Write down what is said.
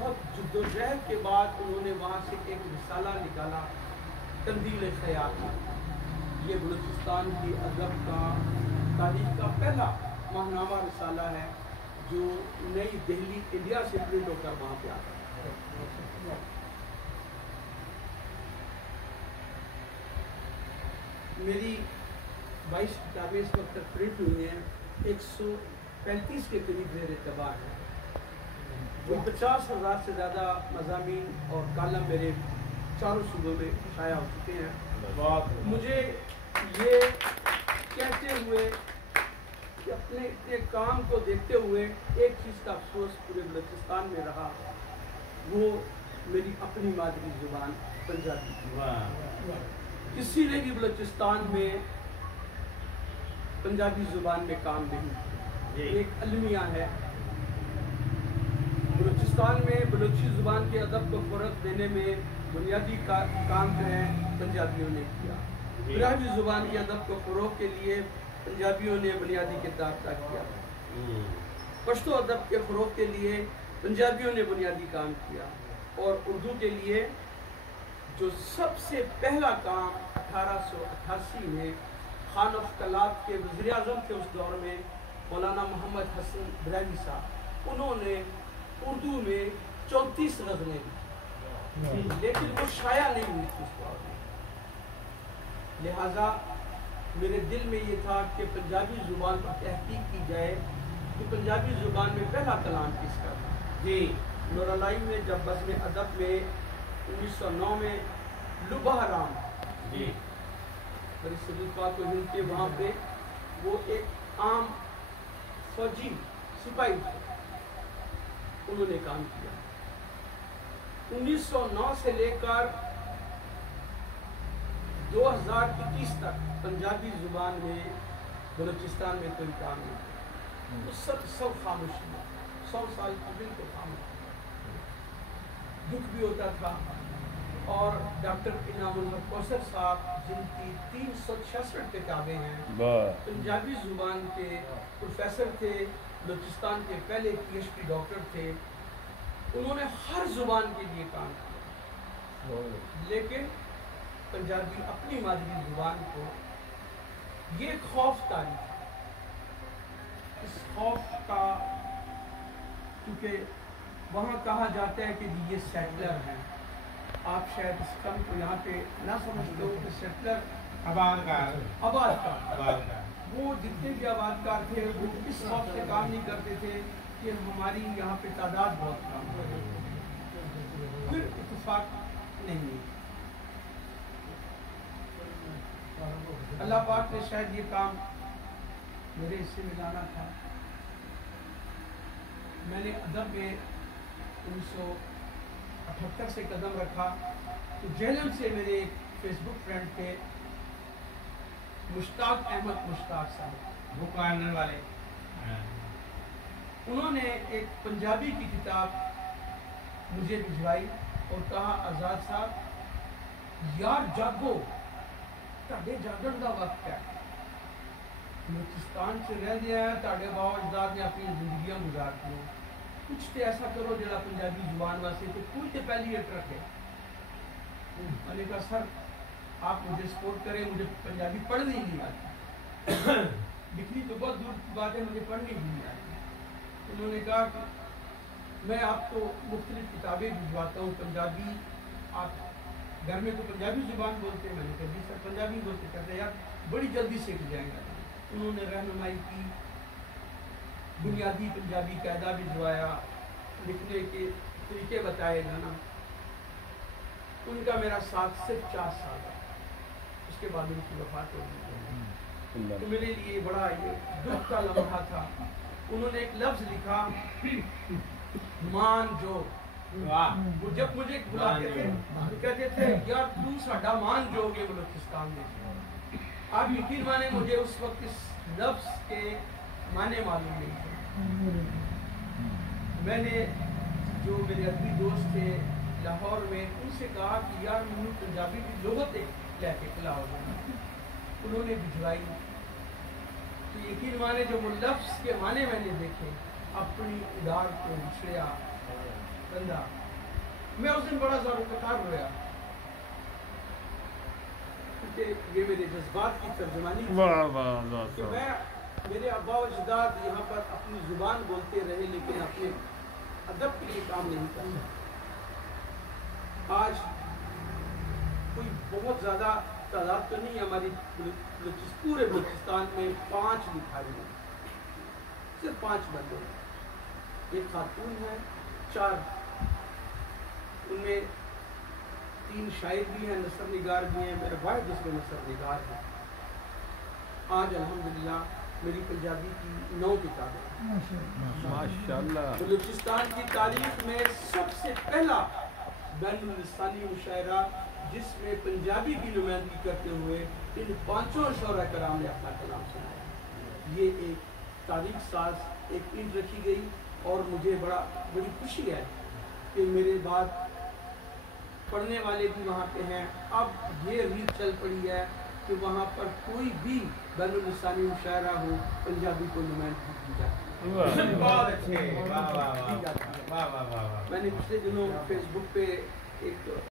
بہت جدوجہد کے بعد انہوں نے وہاں سے ایک رسالہ نکالا، تندیل خیال۔ یہ بلوچستان کی ادب کا تاریخ کا پہلا ماہنامہ رسالہ ہے جو نئی دہلی انڈیا سے پرنٹ ہو کر وہاں پہ آتا ہے۔ میری 22 کتابیں اس وقت تک پرنٹ ہوئی ہیں، 135 کے قریب زیر اعتبار ہیں۔ 50,000 سے زیادہ مضامین اور کالم میرے چاروں صوبوں میں شائع ہو چکے ہیں۔ مجھے یہ کہتے ہوئے کہ اپنے اتنے کام کو دیکھتے ہوئے ایک چیز کا افسوس پورے بلوچستان میں رہا، وہ میری اپنی مادری زبان پنجابی۔ کسی نے بھی بلوچستان میں پنجابی زبان میں کام نہیں، ایک المیہ ہے۔ بلوچستان میں بلوچی زبان کے ادب کو فروغ دینے میں بنیادی کام جو ہے پنجابیوں نے کیا۔ پنجابی زبان کے ادب کو فروغ کے لیے پنجابیوں نے بنیادی کردار ادا کیا۔ پشتو ادب کے فروغ کے لیے پنجابیوں نے بنیادی کام کیا، اور اردو کے لیے جو سب سے پہلا کام 1888 میں خان آف کلات کے وزیر اعظم تھے اس دور میں، مولانا محمد حسن بریلوی صاحب، انہوں نے اردو میں 34 غزلیں دی، لیکن وہ شائع نہیں ہوئی تھی اس دور میں۔ لہٰذا میرے دل میں یہ تھا کہ پنجابی زبان پر تحقیق کی جائے کہ پنجابی زبان میں پہلا کلام کس کا تھا۔ نورالائی میں جب بزم ادب میں 1909 میں لبہ رام بڑی صدیقہ کو ہند کے وہاں پہ وہ ایک عام فوجی سپاہی تھے، انہوں نے کام کیا۔ 1909 سے لے کر 2021 تک پنجابی زبان میں بلوچستان میں کوئی کام نہیں، سب خاموشی ہے۔ 100 سال قبل تو خاموشی، دکھ بھی ہوتا تھا۔ اور ڈاکٹر انعام الحق کوثر صاحب جن کی 366 کتابیں ہیں، پنجابی زبان کے پروفیسر تھے، بلوچستان کے پہلے PhD ڈاکٹر تھے، انہوں نے ہر زبان کے لیے کام کیا، لیکن پنجابی اپنی مادری زبان کو یہ خوف طاری تھا۔ اس خوف کا، کیونکہ وہاں کہا جاتا ہے کہ یہ سیٹلر ہیں، آپ شاید اس کم کو یہاں پہ نہ سمجھتے ہو کہ سیٹلر آبادکار، وہ جتنے بھی آبادکار تھے وہ اس خوف سے کام نہیں کرتے تھے کہ ہماری یہاں پہ تعداد بہت کم ہے۔ پھر اتفاق نہیں، اللہ پاک نے شاید یہ کام میرے حصے میں لانا تھا۔ میں نے ادب میں 1978 سے قدم رکھا تو جہلم سے میرے ایک فیس بک فرینڈ تھے، مشتاق احمد مشتاق صاحب، بک کارنر والے، انہوں نے ایک پنجابی کی کتاب مجھے بھجوائی اور کہا آزاد صاحب یار جاگو، تاڑے جاگن دا وقت ہے، بلوچستان سے رہ دیا ہے، تاڑے باو اجداد نے اپنی زندگیاں گزار دی، کچھ تو ایسا کرو جڑا پنجابی زبان واسطے تو کوئی تو پہلی ایٹ رکھے۔ میں نے کہا سر آپ مجھے سپورٹ کریں، مجھے پنجابی پڑھنی نہیں آتی، لکھنی تو بہت دور کی بات ہے، مجھے پڑھنی بھی نہیں آتی۔ انہوں نے کہا کہ میں آپ کو مختلف کتابیں بھجواتا ہوں پنجابی، آپ گھر میں تو پنجابی زبان بولتے ہیں؟ میں نے کہا جی سر پنجابی بولتے، کہتے یار بڑی جلدی سیکھ جائیں گا۔ انہوں نے رہنمائی کی، بنیادی پنجابی قاعدہ بھجوایا، لکھنے کے طریقے بتائے جانا۔ ان کا میرا ساتھ صرف 4 سال ہے، اس کے بعد ان کی وفات ہو گئی، تو میرے لیے بڑا یہ دکھ کا لمحہ تھا۔ انہوں نے ایک لفظ لکھا مان جو، وہ جب مجھے بلاتے تھے تو کہتے تھے یار تو ساڈا مان جو گے بلوچستان میں۔ آپ یقین مانے مجھے اس وقت اس لفظ کے معنی معلوم نہیں تھے۔ میں نے جو میرے ادبی دوست تھے لاہور میں، ان سے کہا کہ یار مجھے پنجابی کی لغت لے کے کھلاؤ جانا، انہوں نے بھجوائی۔ تو یقین مانے جو وہ لفظ کے معنی میں نے دیکھے، اپنی ادار کو اچھڑیا، بندہ. میں اس دن بڑا زار رویا کیونکہ یہ میرے جذبات کی ترجمانی تھی کہ میں میرے ابا و اجداد یہاں پر اپنی زبان بولتے رہے لیکن اپنے ادب کے لیے کام نہیں کرتے. آج کوئی بہت زیادہ تعداد تو نہیں ہے ہماری پورے بلوچستان میں 5 لکھاری ہیں, صرف 5 بندے ہیں. ایک خاتون ہے, 4 ان میں 3 شاعر بھی ہیں, نثر نگار بھی ہیں. میرے واحد جس میں نثر نگار ہے. آج الحمدللہ میری پنجابی کی 9 کتابیں ماشاءاللہ. بلوچستان کی تاریخ میں سب سے پہلا بین اللسانی مشاعرہ جس میں پنجابی کی نمائندگی کرتے ہوئے ان 5 شعراء کرام نے اپنا کلام سنایا. یہ ایک تاریخ ساز ایک اینٹ رکھی گئی اور مجھے بڑی خوشی ہے کہ میرے بعد پڑھنے والے بھی وہاں پہ ہیں. اب یہ ریت چل پڑی ہے کہ وہاں پر کوئی بھی بین اللسانی مشاعرہ ہو پنجابی کو نمائندگی کی جاتی ہے. میں نے پچھلے دنوں فیس بک پہ ایک